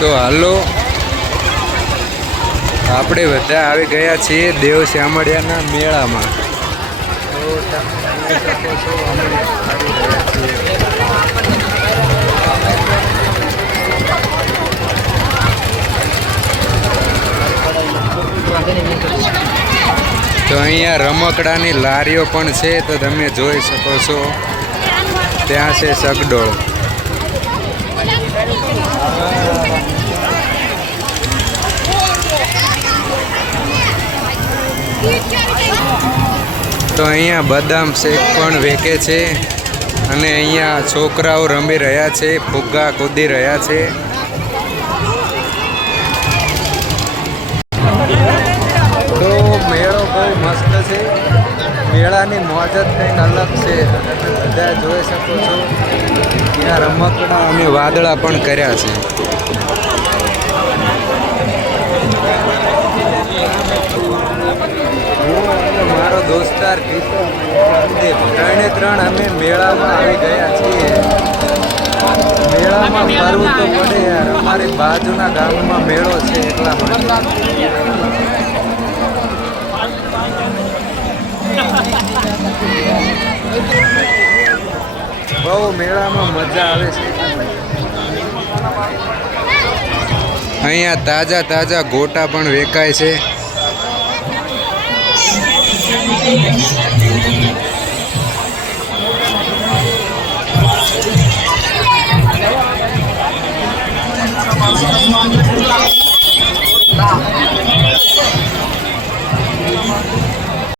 તો હાલો. આપણે બધા આવી ગયા છીએ દેવ શ્યામડિયાના મેળામાં. તો અહીંયા રમકડાની લારીઓ પણ છે, તો તમે જોઈ શકો છો. ત્યાં છે સગડોળ. તો અહીંયા બદામ શેક પણ વેકે છે અને અહીંયા છોકરાઓ રમી રહ્યા છે, ફુગ્ગા કૂદી રહ્યા છે. તો મેળો બહુ મસ્ત છે. મેળાની મોજ જ કંઈક અલગ છે. તમે બધા જોઈ શકો છો. ત્યાં રમકડા અને વાદળા પણ કર્યા છે. મારો દોસ્તાર ત્રણે ત્રણ અમે મેળામાં આવી ગયા છીએ. મેળામાં ફરવું તો પડે યાર. અમારી બાજુના ગામમાં મેળો છે એટલા માટે. બહુ મેળામાં મજા આવે છે અહીંયા તાજા તાજા ગોટા પણ વેકાય છે Nah.